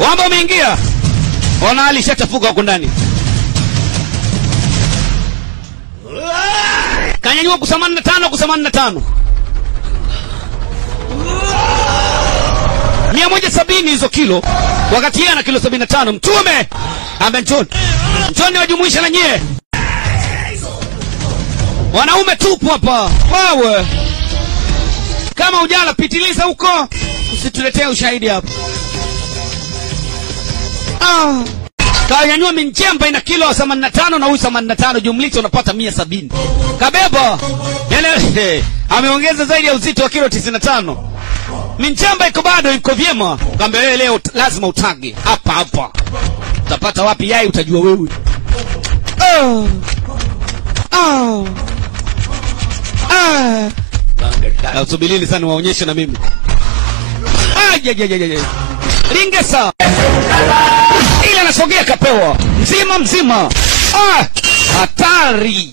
Wamba umeingia. Ona alishachafuka huko ndani. Kanyanyua kusamana na 5. 170 hizo kilo. Wakati yeye ana kilo 75. Mtume ambe Njoni wajumuisha na nyie. Wanaume tupu hapa. Wewe kama ujala pitiliza huko. Usituletee ushahidi hapa. Kanyanyua minjemba ina kilo 85 na huyu 85 jumlisha unapata 170. Kabeba. Yaani ameongeza zaidi ya uzito wa kilo 95. Minjemba iko bado iko vyema. Kambe wewe leo lazima utage hapa. Utapata wapi yai utajua wewe. Subilini sana waonyeshe na mimi. Ringesa. Ile anasogea kapewa. Mzima. Hatari.